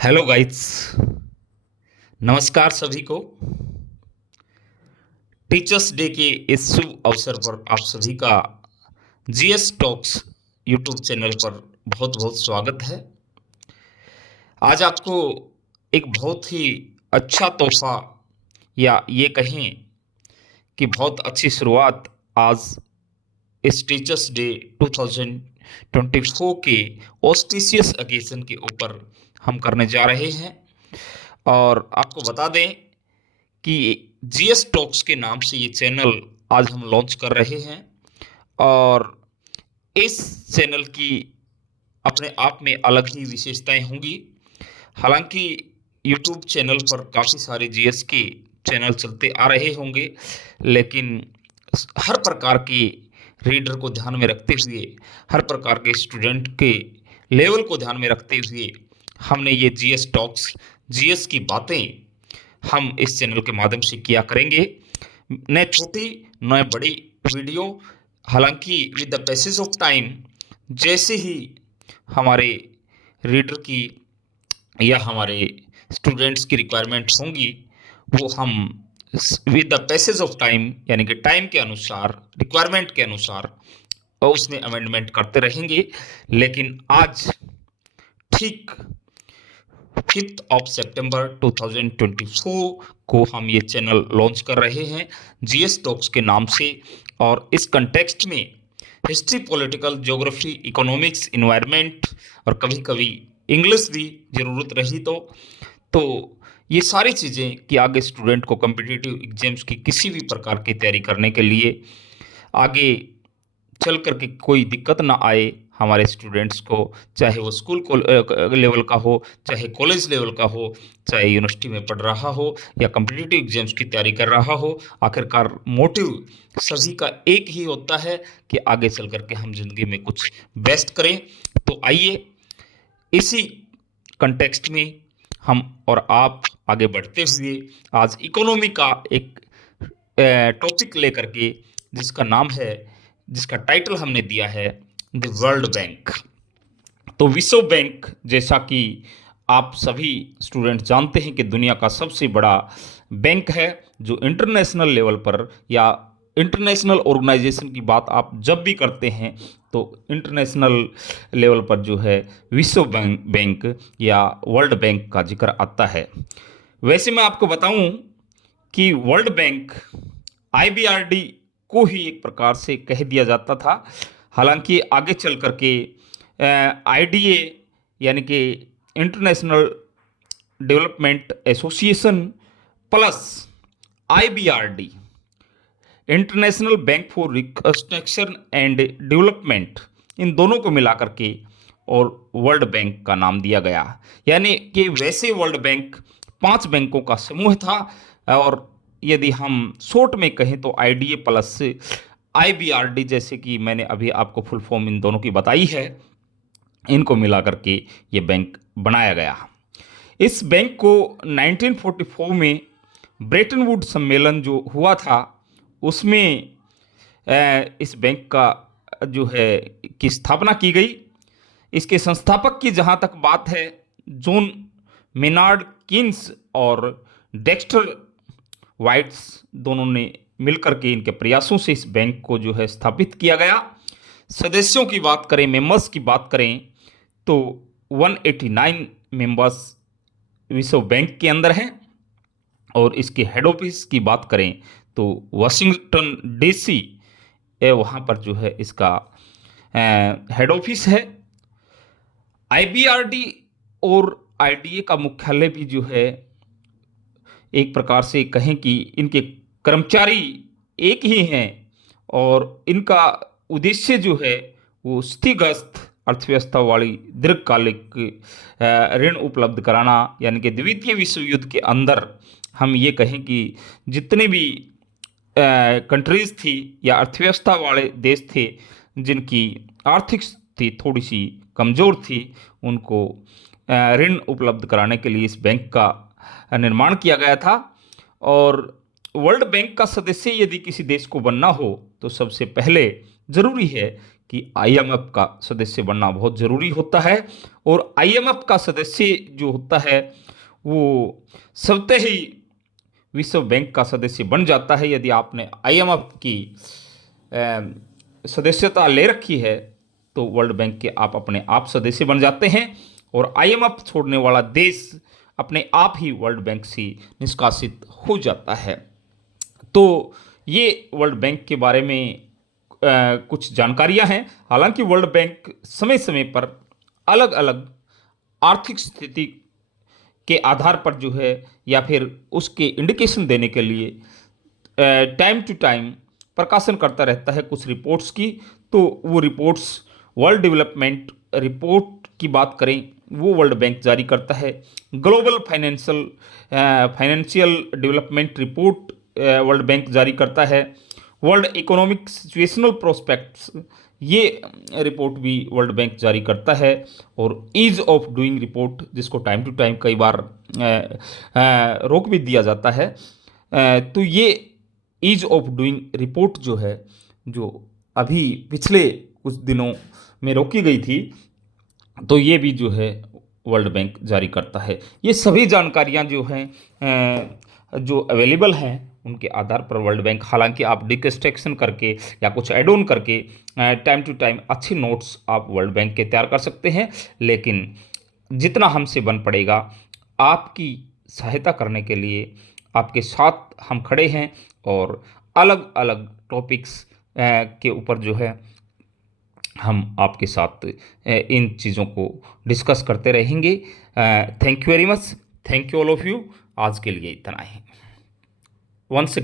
Hello guys. नमस्कार सभी को। टीचर्स डे के इस शुभ अवसर पर आप सभी का जीएस टॉक्स यूट्यूब चैनल पर बहुत बहुत स्वागत है। आज आपको एक बहुत ही अच्छा तोहफा या ये कहें कि बहुत अच्छी शुरुआत आज इस टीचर्स डे 2024 के ऑस्पिशियस ओकेजन के ऊपर हम करने जा रहे हैं। और आपको बता दें कि जीएस टॉक्स के नाम से ये चैनल आज हम लॉन्च कर रहे हैं। और इस चैनल की अपने आप में अलग ही विशेषताएं होंगी। हालांकि यूट्यूब चैनल पर काफ़ी सारे जीएस के चैनल चलते आ रहे होंगे, लेकिन हर प्रकार के रीडर को ध्यान में रखते हुए, हर प्रकार के स्टूडेंट के लेवल को ध्यान में रखते हुए हमने ये जीएस टॉक्स, जीएस की बातें हम इस चैनल के माध्यम से किया करेंगे। न छोटी न बड़ी वीडियो, हालांकि with the passage of time जैसे ही हमारे रीडर की या हमारे स्टूडेंट्स की रिक्वायरमेंट होंगी, वो हम with the passage of time यानी कि टाइम के अनुसार, रिक्वायरमेंट के अनुसार और उसमें अमेंडमेंट करते रहेंगे। लेकिन आज ठीक 5 ऑफ सितंबर 2024 को हम ये चैनल लॉन्च कर रहे हैं जीएस टॉक्स के नाम से। और इस कंटेक्स्ट में history, political, geography, economics, environment और कभी कभी इंग्लिश भी ज़रूरत रही तो ये सारी चीज़ें कि आगे स्टूडेंट को कॉम्पिटिटिव एग्जाम्स की किसी भी प्रकार की तैयारी करने के लिए आगे चल कर के कोई दिक्कत ना आए हमारे स्टूडेंट्स को, चाहे वो स्कूल को लेवल का हो, चाहे कॉलेज लेवल का हो, चाहे यूनिवर्सिटी में पढ़ रहा हो या कॉम्पिटिटिव एग्जाम्स की तैयारी कर रहा हो। आखिरकार मोटिव सभी का एक ही होता है कि आगे चल कर के हम जिंदगी में कुछ बेस्ट करें। तो आइए इसी कंटेक्स्ट में हम और आप आगे बढ़ते हुए आज इकोनॉमी का एक टॉपिक लेकर के, जिसका टाइटल हमने दिया है द वर्ल्ड बैंक। तो विश्व बैंक, जैसा कि आप सभी स्टूडेंट जानते हैं कि दुनिया का सबसे बड़ा बैंक है, जो इंटरनेशनल लेवल पर या इंटरनेशनल ऑर्गेनाइजेशन की बात आप जब भी करते हैं तो इंटरनेशनल लेवल पर जो है विश्व बैंक या वर्ल्ड बैंक का जिक्र आता है। वैसे मैं आपको बताऊं कि वर्ल्ड बैंक आईबीआरडी को ही एक प्रकार से कह दिया जाता था। हालांकि आगे चल करके आईडीए यानी कि International Development Association plus IBRD, International Bank for Reconstruction and Development, इन दोनों को मिला करके और वर्ल्ड बैंक का नाम दिया गया। यानी कि वैसे वर्ल्ड बैंक 5 बैंकों का समूह था, और यदि हम शॉर्ट में कहें तो आईडीए प्लस आईबीआरडी, जैसे कि मैंने अभी आपको फुल फॉर्म इन दोनों की बताई है, इनको मिला करके ये बैंक बनाया गया। इस बैंक को 1944 में ब्रेटन वुड सम्मेलन जो हुआ था उसमें इस बैंक का जो है की स्थापना की गई। इसके संस्थापक की जहाँ तक बात है, जॉन मेनार्ड कीन्स और डेक्स्टर वाइट्स दोनों ने मिलकर के इनके प्रयासों से इस बैंक को जो है स्थापित किया गया। सदस्यों की बात करें, मेंबर्स की बात करें तो 189 मेंबर्स विश्व बैंक के अंदर हैं। और इसके हेड ऑफिस की बात करें तो वाशिंगटन डीसी वहाँ पर जो है इसका हेड ऑफिस है। आईबीआरडी और आईडीए का मुख्यालय भी जो है एक प्रकार से कहें कि इनके कर्मचारी एक ही हैं, और इनका उद्देश्य जो है वो स्थितिग्रस्त अर्थव्यवस्था वाली दीर्घकालिक ऋण उपलब्ध कराना। यानी कि द्वितीय विश्व युद्ध के अंदर हम ये कहें कि जितने भी कंट्रीज़ थी या अर्थव्यवस्था वाले देश थे जिनकी आर्थिक स्थिति थोड़ी सी कमज़ोर थी, उनको ऋण उपलब्ध कराने के लिए इस बैंक का निर्माण किया गया था। और वर्ल्ड बैंक का सदस्य यदि किसी देश को बनना हो तो सबसे पहले ज़रूरी है कि आईएमएफ का सदस्य बनना बहुत ज़रूरी होता है। और आईएमएफ का सदस्य जो होता है वो स्वतः ही विश्व बैंक का सदस्य बन जाता है। यदि आपने आईएमएफ की सदस्यता ले रखी है तो वर्ल्ड बैंक के आप अपने आप सदस्य बन जाते हैं और आईएमएफ छोड़ने वाला देश अपने आप ही वर्ल्ड बैंक से निष्कासित हो जाता है। तो ये वर्ल्ड बैंक के बारे में कुछ जानकारियां हैं। हालांकि वर्ल्ड बैंक समय समय पर अलग अलग आर्थिक स्थिति के आधार पर जो है या फिर उसके इंडिकेशन देने के लिए टाइम टू टाइम प्रकाशन करता रहता है कुछ रिपोर्ट्स की। तो वो रिपोर्ट्स वर्ल्ड डेवलपमेंट रिपोर्ट की बात करें वो वर्ल्ड बैंक जारी करता है। Global financial development report world bank जारी करता है। वर्ल्ड इकोनॉमिक सिचुएशनल प्रोस्पेक्ट्स ये रिपोर्ट भी वर्ल्ड बैंक जारी करता है। और ईज ऑफ डूइंग रिपोर्ट जिसको टाइम टू टाइम कई बार रोक भी दिया जाता है। तो ये ईज ऑफ डूइंग रिपोर्ट जो है जो अभी पिछले कुछ दिनों में रोकी गई थी तो ये भी जो है वर्ल्ड बैंक जारी करता है। ये सभी जानकारियां जो हैं जो अवेलेबल हैं उनके आधार पर वर्ल्ड बैंक, हालांकि आप डिकस्ट्रक्शन करके या कुछ एड ऑन करके टाइम टू टाइम अच्छे नोट्स आप वर्ल्ड बैंक के तैयार कर सकते हैं। लेकिन जितना हमसे बन पड़ेगा आपकी सहायता करने के लिए आपके साथ हम खड़े हैं और अलग अलग टॉपिक्स के ऊपर जो है हम आपके साथ इन चीज़ों को डिस्कस करते रहेंगे। Thank you very much, thank you all of you. आज के लिए इतना ही। वंस